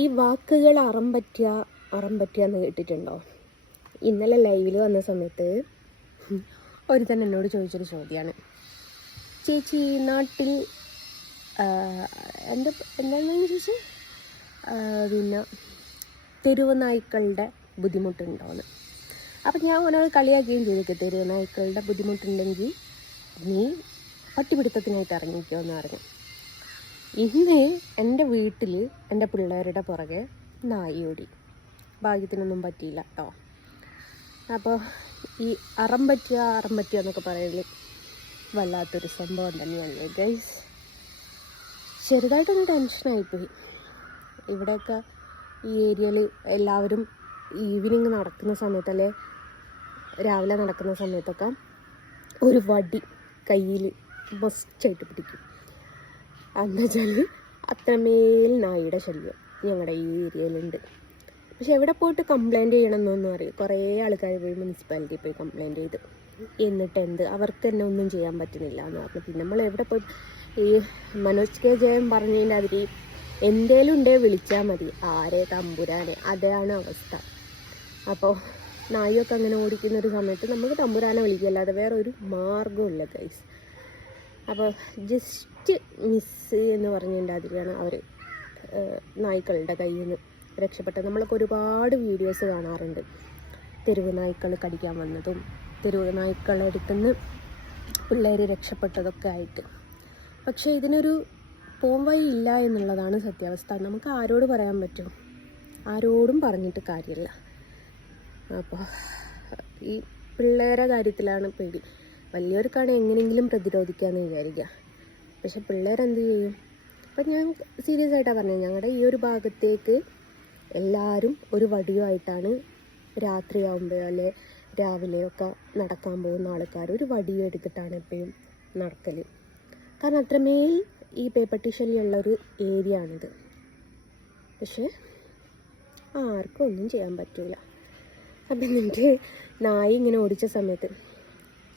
ഈ വാക്കുകൾ അറം പറ്റുക എന്ന് കേട്ടിട്ടുണ്ടോ? ഇന്നലെ ലൈവിൽ വന്ന സമയത്ത് ഒരുത്തൻ എന്നോട് ചോദിച്ചൊരു ചോദ്യമാണ്, ചേച്ചി നാട്ടിൽ എന്താണെന്ന് ചോദിച്ചു, പിന്നെ തെരുവ് നായ്ക്കളുടെ ബുദ്ധിമുട്ടുണ്ടോയെന്ന്. അപ്പം ഞാൻ അവനോട് കളിയാക്കുകയും ചെയ്തിട്ട്, തെരുവ് നായ്ക്കളുടെ ബുദ്ധിമുട്ടുണ്ടെങ്കിൽ നീ പട്ടിപിടുത്തത്തിനായിട്ട് ഇറങ്ങിക്കോ എന്ന് പറഞ്ഞു. ഇന്ന് എൻ്റെ വീട്ടിൽ എൻ്റെ പിള്ളേരുടെ പുറകെ നായി ഓടി, ഭാഗ്യത്തിനൊന്നും പറ്റിയില്ല കേട്ടോ. അപ്പോൾ ഈ അറം പറ്റുക എന്നൊക്കെ പറയുന്നത് വല്ലാത്തൊരു സംഭവം തന്നെയാണ് ഗൈസ്. ചെറുതായിട്ടൊന്ന് ടെൻഷനായിപ്പോയി. ഇവിടെയൊക്കെ ഈ ഏരിയയിൽ എല്ലാവരും ഈവനിങ് നടക്കുന്ന സമയത്തല്ലേ, രാവിലെ നടക്കുന്ന സമയത്തൊക്കെ ഒരു വടി കയ്യിൽ മസ്റ്റായിട്ട് പിടിക്കും. എന്നുവെച്ചാൽ അത്രമേൽ നായുടെ ശല്യം ഞങ്ങളുടെ ഈ ഏരിയയിലുണ്ട്. പക്ഷെ എവിടെ പോയിട്ട് കംപ്ലയിൻറ്റ് ചെയ്യണമെന്നൊന്നും അറിയും. കുറേ ആൾക്കാർ പോയി മുനിസിപ്പാലിറ്റി പോയി കംപ്ലയിൻറ്റ് ചെയ്തു, എന്നിട്ട് അവർക്ക് തന്നെ ഒന്നും ചെയ്യാൻ പറ്റുന്നില്ല എന്ന് പറഞ്ഞു. പിന്നെ നമ്മൾ എവിടെ പോയി, ഈ മനോജ് കെ ജയൻ പറഞ്ഞതിൻ്റെ അതിൽ എന്തേലും ഉണ്ടേ വിളിച്ചാൽ മതി, ആരെ തമ്പുരാനെ, അതാണ് അവസ്ഥ. അപ്പോൾ നായൊക്കെ അങ്ങനെ ഓടിക്കുന്നൊരു സമയത്ത് നമുക്ക് തമ്പുരാനെ വിളിക്കല്ലാതെ വേറെ ഒരു മാർഗ്ഗമില്ല ഗൈസ്. അപ്പോൾ ജസ്റ്റ് മിസ് എന്ന് പറഞ്ഞതിൻ്റെ അതിലാണ് അവർ നായ്ക്കളുടെ കയ്യിൽ നിന്ന് രക്ഷപ്പെട്ടത്. നമ്മളൊക്കെ ഒരുപാട് വീഡിയോസ് കാണാറുണ്ട്, തെരുവ് നായ്ക്കൾ കടിക്കാൻ വന്നതും തെരുവ് നായ്ക്കളുടെ അടുത്തുനിന്ന് പിള്ളേർ രക്ഷപ്പെട്ടതൊക്കെ ആയിട്ട്. പക്ഷേ ഇതിനൊരു പോംവഴി ഇല്ല എന്നുള്ളതാണ് സത്യാവസ്ഥ. നമുക്ക് ആരോട് പറയാൻ പറ്റും? ആരോടും പറഞ്ഞിട്ട് കാര്യമില്ല. അപ്പോൾ ഈ പിള്ളേരെ കാര്യത്തിലാണ് പേടി. വലിയവർക്കാണ് എങ്ങനെയെങ്കിലും പ്രതിരോധിക്കാമെന്ന് വിചാരിക്കുക, പക്ഷെ പിള്ളേരെന്ത് ചെയ്യും? അപ്പം ഞാൻ സീരിയസ് ആയിട്ടാണ് പറഞ്ഞത്, ഞങ്ങളുടെ ഈ ഒരു ഭാഗത്തേക്ക് എല്ലാവരും ഒരു വടിയുമായിട്ടാണ് രാത്രിയാകുമ്പോഴോ അല്ലെ രാവിലെയൊക്കെ നടക്കാൻ പോകുന്ന ആൾക്കാർ ഒരു വടിയും എടുത്തിട്ടാണ് എപ്പോഴും നടക്കൽ. കാരണം അത്രമേൽ ഈ പേപ്പട്ടി ശല്യമുള്ളൊരു ഏരിയ ആണിത്. പക്ഷേ ആർക്കും ഒന്നും ചെയ്യാൻ പറ്റില്ല. അപ്പം എന്നിട്ട് നായി ഇങ്ങനെ ഓടിച്ച സമയത്ത്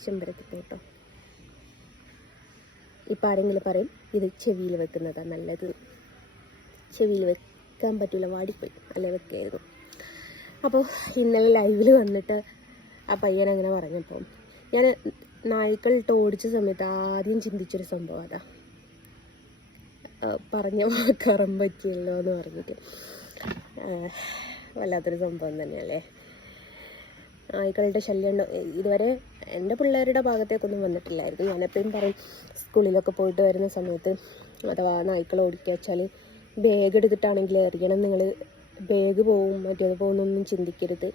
ചെമ്പരത്തി കേട്ടോ, ഇപ്പം ആരെങ്കിലും പറയും ഇത് ചെവിയിൽ വെക്കുന്നതാണ് നല്ലത്. ചെവിയിൽ വെക്കാൻ പറ്റില്ല, വാടിപ്പോയി, അല്ലെ വെക്കായിരുന്നു. അപ്പോൾ ഇന്നലെ ലൈവിൽ വന്നിട്ട് ആ പയ്യൻ അങ്ങനെ പറഞ്ഞപ്പോൾ ഞാൻ നായ്ക്കളിട്ട് ഓടിച്ച സമയത്ത് ആദ്യം ചിന്തിച്ചൊരു സംഭവം അതാ, പറഞ്ഞ വാക്കറം പറ്റിയല്ലോ എന്ന് പറഞ്ഞിട്ട്. വല്ലാത്തൊരു സംഭവം തന്നെയല്ലേ. നായ്ക്കളുടെ ശല്യം ഇതുവരെ എൻ്റെ പിള്ളേരുടെ ഭാഗത്തേക്കൊന്നും വന്നിട്ടില്ലായിരുന്നു. ഞാനെപ്പോഴും പറയും, സ്കൂളിലൊക്കെ പോയിട്ട് വരുന്ന സമയത്ത് അഥവാ നായ്ക്കൾ ഓടിക്കുക വെച്ചാൽ ബാഗ് എടുത്തിട്ടാണെങ്കിൽ എറിയണം, നിങ്ങൾ ബാഗ് പോവും മറ്റേത് പോകുന്നൊന്നും ചിന്തിക്കരുത്,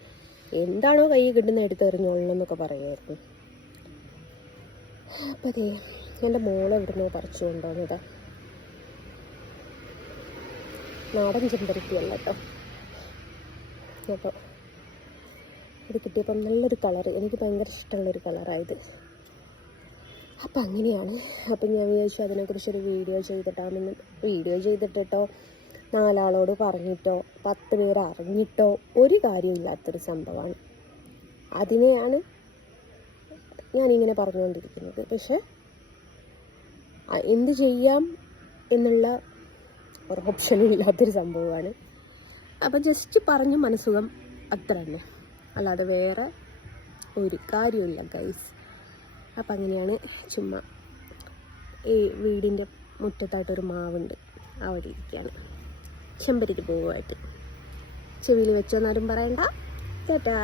എന്താണോ കൈ കിട്ടുന്ന എടുത്ത് എറിഞ്ഞോളണം എന്നൊക്കെ പറയുമായിരുന്നു. അപ്പം അതേ എൻ്റെ മോളെ എവിടുന്നോ പറിച്ചു കൊണ്ടുവന്നതാ, നാടൻ ചെമ്പരത്തിയല്ല കേട്ടോ. അപ്പോൾ ഇത് കിട്ടിയപ്പം നല്ലൊരു കളറ്, എനിക്ക് ഭയങ്കര ഇഷ്ടമുള്ളൊരു കളറായത്. അപ്പം അങ്ങനെയാണ്. അപ്പം ഞാൻ വിചാരിച്ചു അതിനെക്കുറിച്ചൊരു വീഡിയോ ചെയ്തിട്ടോ 4 ആളോട് പറഞ്ഞിട്ടോ 10 പേർ അറിഞ്ഞിട്ടോ ഒരു കാര്യമില്ലാത്തൊരു സംഭവമാണ്. അതിനെയാണ് ഞാനിങ്ങനെ പറഞ്ഞുകൊണ്ടിരിക്കുന്നത്. പക്ഷെ എന്ത് ചെയ്യാം എന്നുള്ള ഒരു ഓപ്ഷനും ഇല്ലാത്തൊരു സംഭവമാണ്. അപ്പം ജസ്റ്റ് പറഞ്ഞ് മനസ്സുഖം അത്ര തന്നെ, അല്ലാതെ വേറെ ഒരു കാര്യമില്ല ഗൈസ്. അപ്പം അങ്ങനെയാണ്. ചുമ്മാ ഈ വീടിൻ്റെ മുറ്റത്തായിട്ടൊരു മാവുണ്ട്, അവിടെ ഇരിക്കുകയാണ്, ചെമ്പരത്തി പൂവായിട്ട്. ചെവിയിൽ വെച്ചോന്നാരും പറയണ്ട. ടാറ്റാ.